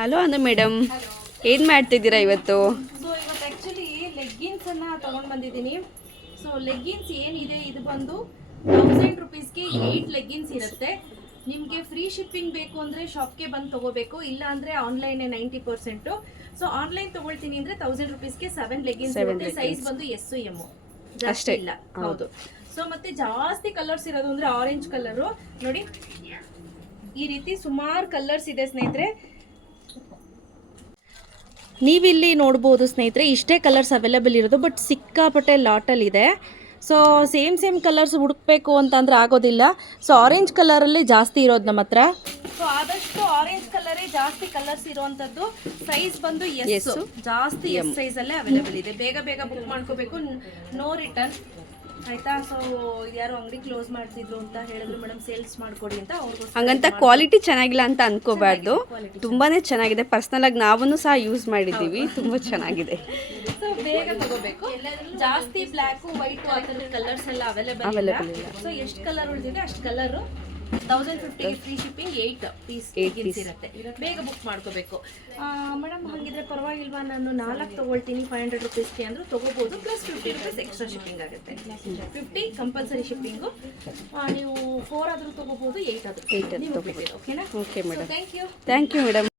Hello ಅನು madam, ಏನು ಮಾಡ್ತಿದ್ದೀರಾ ಇವತ್ತು? ಸೊ ಇವತ್ತು ಆ್ಯಕ್ಚುಲಿ ಲೆಗ್ಗಿನ್ಸನ್ನು ತೊಗೊಂಡು ಬಂದಿದ್ದೀನಿ. ಸೊ ಲೆಗ್ಗಿನ್ಸ್ ಏನಿದೆ ಇದು ಬಂದು 1000 ರುಪೀಸ್ಗೆ 8 ಲೆಗ್ಗಿನ್ಸ್ ಇರುತ್ತೆ. ನಿಮಗೆ ಫ್ರೀ ಶಿಪ್ಪಿಂಗ್ ಬೇಕು ಅಂದರೆ ಶಾಪ್ಗೆ ಬಂದು ತೊಗೋಬೇಕು, ಇಲ್ಲ ಅಂದರೆ ಆನ್ಲೈನೇ 90%. ಸೊ ಆನ್ಲೈನ್ ತೊಗೊಳ್ತೀನಿ ಅಂದರೆ 1000 ರುಪೀಸ್ಗೆ 7 ಲೆಗ್ಗಿನ್ಸ್ ಇರುತ್ತೆ. ಸೈಜ್ ಬಂದು ಎಸ್ ಎಮ್ ಅಷ್ಟೇ ಇಲ್ಲ. ಹೌದು. ಸೊ ಮತ್ತೆ ಜಾಸ್ತಿ ಕಲರ್ಸ್ ಇರೋದು ಅಂದರೆ ಆರೆಂಜ್ ಕಲರು ನೋಡಿ, ಈ ರೀತಿ ಸುಮಾರು ಕಲರ್ಸ್ ಇದೆ ಸ್ನೇಹಿತರೆ. ನೀವಿಲ್ಲಿ ನೋಡ್ಬೋದು ಸ್ನೇಹಿತರೆ, ಇಷ್ಟೇ ಕಲರ್ಸ್ ಅವೈಲೇಬಲ್ ಇರೋದು, ಬಟ್ ಸಿಕ್ಕಾಪಟ್ಟೆ ಲಾಟಲ್ಲಿ ಇದೆ. ಸೊ ಸೇಮ್ ಕಲರ್ಸ್ ಹುಡುಕ್ಬೇಕು ಅಂತಂದ್ರೆ ಆಗೋದಿಲ್ಲ. ಸೊ ಆರೆಂಜ್ ಕಲರಲ್ಲಿ ಜಾಸ್ತಿ ಇರೋದು ನಮ್ಮ ಹತ್ರ. ಸೊ ಆದಷ್ಟು ಆರೆಂಜ್ ಕಲರೇ ಜಾಸ್ತಿ ಕಲರ್ಸ್ ಇರುವಂಥದ್ದು. ಸೈಜ್ ಬಂದು ಎಸ್, ಜಾಸ್ತಿ ಎಸ್ ಸೈಜಲ್ಲೇ ಅವೈಲೇಬಲ್ ಇದೆ. ಬೇಗ ಬುಕ್ ಮಾಡ್ಕೋಬೇಕು, ನೋ ರಿಟರ್ನ್ ಆಯ್ತಾ. ಸೊ ಯಾರು ಅಂಗಡಿ ಕ್ಲೋಸ್ ಮಾಡ್ತಿದ್ರು ಅಂತ ಹೇಳಿದ್ರು, ಮೇಡಮ್ ಸೇಲ್ಸ್ ಮಾಡ್ಕೊಡಿ ಅಂತ. ಅವ್ರಿಗೂ ಹಂಗಂತ ಕ್ವಾಲಿಟಿ ಚೆನ್ನಾಗಿಲ್ಲ ಅಂತ ಅನ್ಕೋಬಾರ್ದು, ತುಂಬಾನೇ ಚೆನ್ನಾಗಿದೆ. ಪರ್ಸನಲ್ ಆಗಿ ನಾವೂ ಸಹ ಯೂಸ್ ಮಾಡಿದ್ದೀವಿ, ತುಂಬ ಚೆನ್ನಾಗಿದೆ. ಸೊ ಬೇಗ ತಗೋಬೇಕು. ಜಾಸ್ತಿ ಬ್ಲ್ಯಾಕ್ ವೈಟ್ ಆ ಥರದ ಕಲರ್ಸ್ ಎಲ್ಲ ಅವೈಲೇಬಲ್ ಇಲ್ಲ. ಸೊ ಎಷ್ಟು ಕಲರ್ ಉಳಿದಿದೆ ಅಷ್ಟು ಕಲರು 1050 ಫ್ರೀ ಶಿಪ್ಪಿಂಗ್ 8 ಪೀಸ್ ಇರುತ್ತೆ. ಬೇಗ ಬುಕ್ ಮಾಡ್ಕೋಬೇಕು. ಮೇಡಮ್ ಹಾಗಿದ್ರೆ ಪರವಾಗಿಲ್ವಾ, ನಾನು 4 ತೊಗೊಳ್ತೀನಿ 500 ರುಪೀಸ್ಗೆ ಅಂದರೂ ತೊಗೋಬೋದು. ಪ್ಲಸ್ 50 ರುಪೀಸ್ ಎಕ್ಸ್ಟ್ರಾ ಶಿಪ್ಪಿಂಗ್ ಆಗುತ್ತೆ. 50 ಕಂಪಲ್ಸರಿ ಶಿಪ್ಪಿಂಗು. ನೀವು 4 ಆದರೂ ತೊಗೋಬೋದು, 8 ಆದರೂ. ಓಕೆನಾ? Okay madam, thank you thank you madam.